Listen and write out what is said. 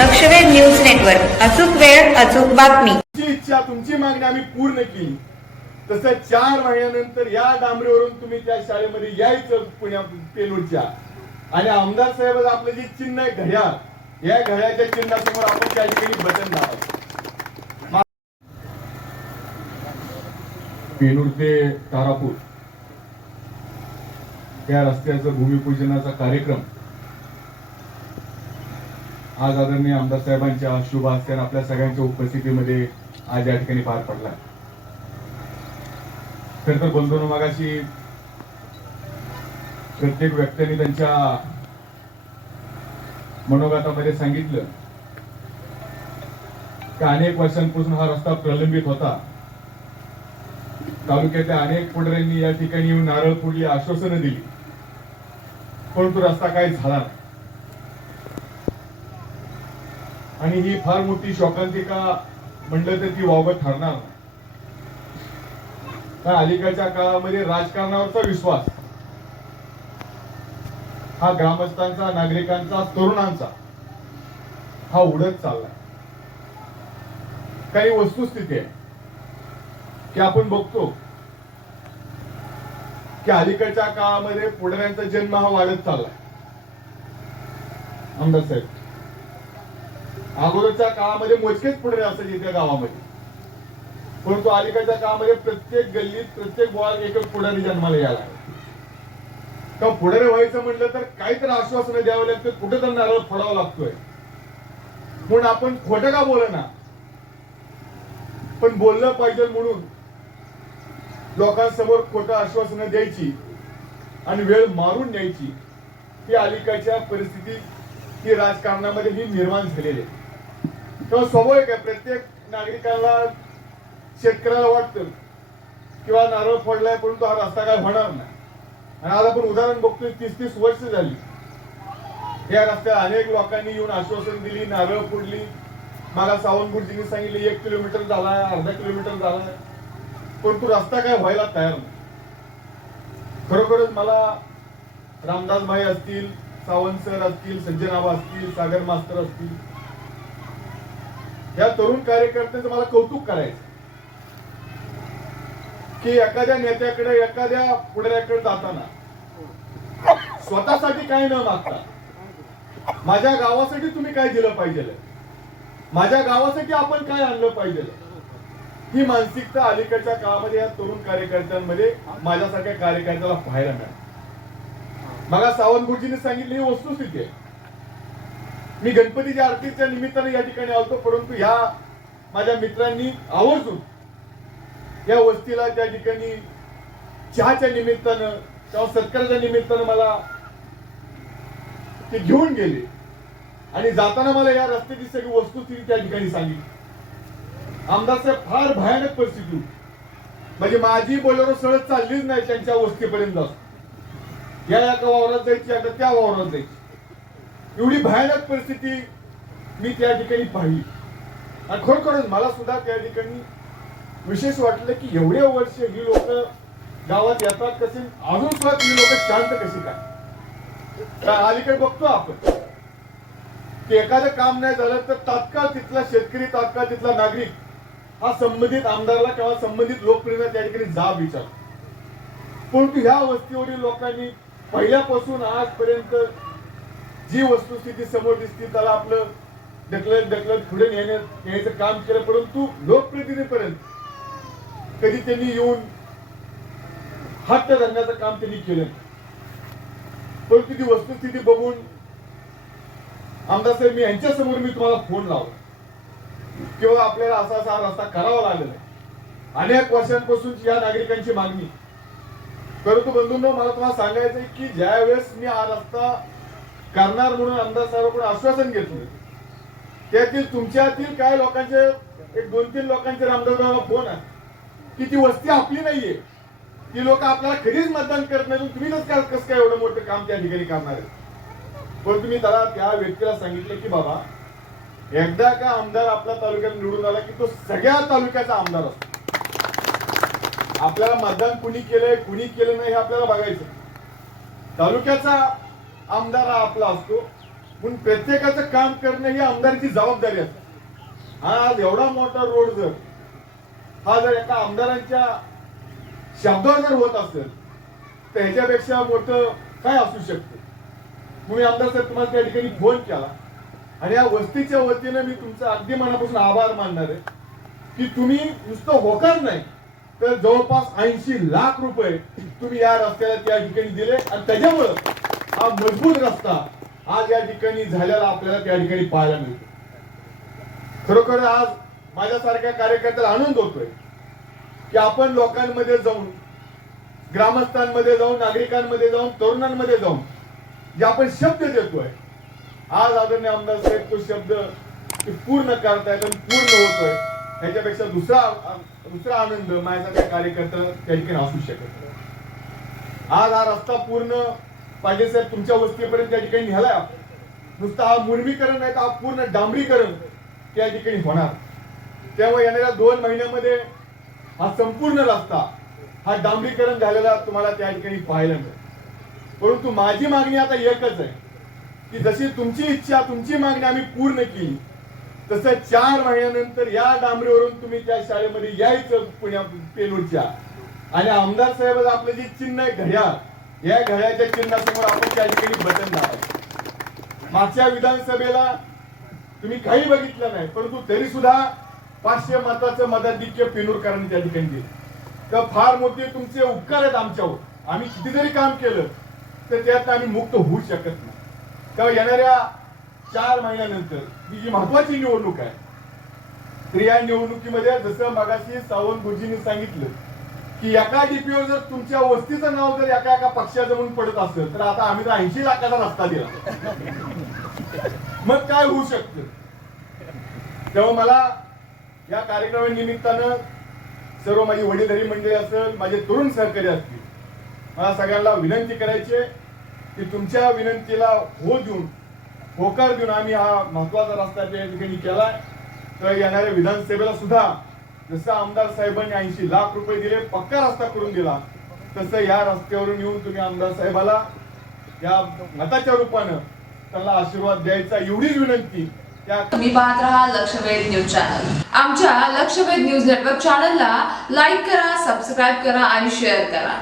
लक्षवेध news network. अचूक वेळ अचूक बातमी. तुमची इच्छा तुमची मागणी आम्ही पूर्ण केली. तसं चार महिन्यानंतर या डांबरीवरून तुम्ही त्या शाळेमध्ये यायचं पुण्या पेलूरच्या. आणि आमदार साहेब आपलं जे चिन्ह आहे घड्याळ या घड्याच्या चिन्हासमोर आपण त्या ठिकाणी बटन दाबायचं. पेलूर ते तारापूर. त्या रस्त्याचं भूमिपूजनाचा कार्यक्रम आज आदरणीय आमदार साहेबांच्या शुभ हस्त्याने आपल्या सगळ्यांच्या उपस्थितीमध्ये आज या ठिकाणी पार पडला. खर तर बंधून मागाशी प्रत्येक व्यक्तीने त्यांच्या मनोगतामध्ये सांगितलं की अनेक वर्षांपासून हा रस्ता प्रलंबित होता. तालुक्यातल्या अनेक पुढऱ्यांनी या ठिकाणी येऊन नारळ फोडली आश्वासनं दिली. परंतु रस्ता काही झाला नाही. आणि ही फार मोठी शोकांतिका म्हणलं तर ती वावगत ठरणार नाही. अलीकडच्या काळामध्ये राजकारणावरचा विश्वास हा ग्रामस्थांचा नागरिकांचा तरुणांचा हा उडत चाललाय. काही वस्तुस्थिती आहे की आपण बघतो की अलीकडच्या काळामध्ये पुढाऱ्यांचा जन्म हा वाढत चाललाय. आमदार साहेब. अगोदरच्या काळामध्ये मोजकेच पुढे असायचे त्या गावामध्ये. परंतु अलीकडच्या काळामध्ये प्रत्येक गल्लीत प्रत्येक बुवा एक पुढारी जन्माला यायला का पुढारी व्हायचं म्हटलं तर काहीतरी आश्वासनं द्यावं लागतं कुठे तर नारळ फोडावा लागतोय. म्हणून आपण खोटं का बोलना पण बोललं पाहिजे म्हणून लोकांसमोर खोटं आश्वासनं द्यायची आणि वेळ मारून द्यायची ही अलीकडच्या परिस्थितीत ही राजकारणामध्ये ही निर्माण झालेली आहे. तेव्हा स्वाभाविक आहे प्रत्येक नागरिकाला शेतकऱ्याला वाटतं किंवा नारळ फोडलाय परंतु हा रस्ता काय होणार नाही. आणि आज आपण उदाहरण बघतोय तीस तीस वर्ष झाली. या रस्त्यात अनेक लोकांनी येऊन आश्वासन दिली नारळ फोडली. मला सावंतपूरजींनी सांगितले एक किलोमीटर झाला अर्धा किलोमीटर झालाय परंतु रस्ता काय व्हायला तयार नाही. खरोखरच मला रामदास भाई असतील सावंत सर असतील संजय नाबा असतील सागर मास्तर असतील या तरुण कार्यकर्त्यांचं मला कौतुक करायचं. की एखाद्या नेत्याकडे एखाद्या पुढाऱ्याकडे जाताना स्वतःसाठी काय न मागता माझ्या गावासाठी तुम्ही काय दिलं पाहिजे माझ्या गावासाठी आपण काय आणलं पाहिजे ही मानसिकता अलीकडच्या काळामध्ये या तरुण कार्यकर्त्यांमध्ये माझ्यासारख्या कार्यकर्त्याला पाहायला मिळाली. मला सावंत गुरुजींनी सांगितली ही वस्तुस्थिती आहे. मी गणपतीच्या आरतीच्या निमित्ताने या ठिकाणी आलतो परंतु ह्या माझ्या मित्रांनी आवर्जून या वस्तीला त्या ठिकाणी चहाच्या निमित्तानं किंवा सत्काराच्या निमित्तानं मला ते घेऊन गेले. आणि जाताना मला या रस्त्याची सगळी वस्तुस्थिती त्या ठिकाणी सांगितली. आमदार साहेब फार भयानक परिस्थिती म्हणजे माझी बोलेरो सळत चाललीच नाही त्यांच्या वस्तीपर्यंत असतो या एका वावरात जायची आता त्या वावरात जायची. एवढी भयानक परिस्थिती मी त्या ठिकाणी पाहिली. आणि खरोखरच मला सुद्धा त्या ठिकाणी विशेष वाटलं की एवढे वर्ष ही लोक गावात येतात कसे अजून सुद्धा ही लोक शांत कशी काय? अलीकडे बघतो आपण. एखादं काम नाही झालं तर तात्काळ तिथला शेतकरी तात्काळ तिथला नागरिक हा संबंधित आमदाराला किंवा संबंधित लोकप्रियता त्या ठिकाणी जाब विचार परंतु ह्या वस्तीवरील लोकांनी पहिल्यापासून आजपर्यंत जी वस्तुस्थिती समोर दिसते त्याला आपलं ढकलत ढकलत पुढे नेण्यात न्यायचं काम केलं परंतु लोकप्रतिनिधीपर्यंत कधी त्यांनी येऊन हट्ट धरण्याचं काम त्यांनी केलं परंतु ती वस्तुस्थिती बघून आमदार साहेब मी यांच्या समोर मी तुम्हाला फोन लावला. किंवा आपल्याला असा असा हा रस्ता करावा लागलेला आहे. अनेक वर्षांपासून या नागरिकांची मागणी. परंतु बंधूंनो मला तुम्हाला सांगायचंय की ज्या वेळेस मी हा रस्ता करणार म्हणून आमदार साहेबांकडून आश्वासन घेतलं त्यातील तुमच्यातील काय लोकांचे एक दोन तीन लोकांचे आमदार फोन आहे की ती वस्ती आपली नाहीये. ती लोक आपल्याला कधीच मतदान करत नाही तुम्ही काय कसं काय एवढं मोठं काम त्या ठिकाणी करणार आहे पण तुम्ही त्याला त्या व्यक्तीला सांगितलं की बाबा एकदा का आमदार आपल्या तालुक्यात निवडून आला की तो सगळ्या तालुक्याचा आमदार असतो. आपल्याला मतदान कुणी केलंय कुणी केलं नाही हे आपल्याला बघायचं. तालुक्याचा आमदार हा आपला असतो. म्हणून प्रत्येकाचं काम करणं ही आमदाराची जबाबदारी असते. आज एवढा मोठा रोड जर हा जर एका आमदारांच्या शब्दावर जर होत असेल तर ह्याच्यापेक्षा मोठं काय असू शकतं? म्हणून आमदार साहेब तुम्हाला त्या ठिकाणी फोन केला. आणि या वस्तीच्या वतीनं मी तुमचा अगदी मनापासून आभार मानणार आहे की तुम्ही नुसतं होकार नाही तर जवळपास ऐंशी लाख रुपये तुम्ही या रस्त्याला त्या ठिकाणी दिले. आणि त्याच्यामुळं हा मजबूत रस्ता आज या ठिकाणी झालेला आपल्याला त्या ठिकाणी पाहायला मिळतो खरोखर आज माझ्यासारख्या कार्यकर्त्याला आनंद होतोय की आपण लोकांमध्ये जाऊन ग्रामस्थांमध्ये जाऊन नागरिकांमध्ये जाऊन तरुणांमध्ये जाऊन जे आपण शब्द देतोय आज आदरणीय आमदार साहेब तो शब्द ते पूर्ण करतायत आणि पूर्ण होतोय ह्याच्यापेक्षा दुसरा दुसरा आनंद माझ्यासारख्या कार्यकर्ता त्या ठिकाणी असू शकत नाही. आज हा रस्ता पूर्ण पाटील साहेब तुमच्या वस्तीपर्यंत त्या ठिकाणी न्यायला नुसता हा मुर्मीकरण नाही तर हा पूर्ण डांबरीकरण त्या ठिकाणी होणार. त्यामुळे येणाऱ्या दोन महिन्यामध्ये हा संपूर्ण रस्ता हा डांबरीकरण झालेला तुम्हाला त्या ठिकाणी पाहायला मिळेल. परंतु माझी मागणी आता एकच आहे की जशी तुमची इच्छा तुमची मागणी आम्ही पूर्ण केली तसं चार महिन्यानंतर या डांबरीवरून तुम्ही त्या शाळेमध्ये यायचं पुण्या पेलूरच्या. आणि आमदार साहेब आपलं जे चिन्ह आहे घड्याळ या घड्याच्या चिन्हासमोर आपण त्या ठिकाणी बटन दाबायचं. मागच्या विधानसभेला तुम्ही काही बघितलं नाही परंतु तरी सुद्धा पाचशे मताचं मताधिक्य पेनूरकरांनी त्या ठिकाणी दिलं. तर फार मोठे तुमचे उपकार आहेत आमच्यावर. आम्ही किती जरी काम केलं तर त्यात आम्ही मुक्त होऊ शकत नाही. तेव्हा येणाऱ्या चार महिन्यानंतर ही जी महत्वाची निवडणूक आहे तर या निवडणुकीमध्ये जसं मगाशी सावंत गुरुजींनी सांगितलं की एका डीपीओ जर तुमच्या वस्तीचं नाव जर एका एका पक्षाचं म्हणून पडत असेल तर आता आम्ही तर ऐंशी लाखाचा रस्ता दिला. मग काय होऊ शकतं? तेव्हा मला या कार्यक्रमानिमित्तानं सर्व माझी वडीलधारी मंडळी असेल माझे तरुण सहकारी असतील मला सगळ्यांना विनंती करायची की तुमच्या विनंतीला हो देऊन होकार देऊन आम्ही हा महत्त्वाचा रस्ता त्या ठिकाणी केलाय. तर येणाऱ्या विधानसभेला सुद्धा जसं आमदार साहेबांनी ऐंशी लाख रुपये दिले पक्का रस्ता करून दिला तसं या रस्त्यावरून येऊन तुम्ही आमदार साहेबाला या मताच्या रूपानं त्यांना आशीर्वाद द्यायचा एवढीच विनंती. त्या तुम्ही पाहत राहा लक्षवेध न्यूज चॅनल. आमच्या लक्षवेध न्यूज नेटवर्क चॅनलला लाईक करा सबस्क्राईब करा आणि शेअर करा.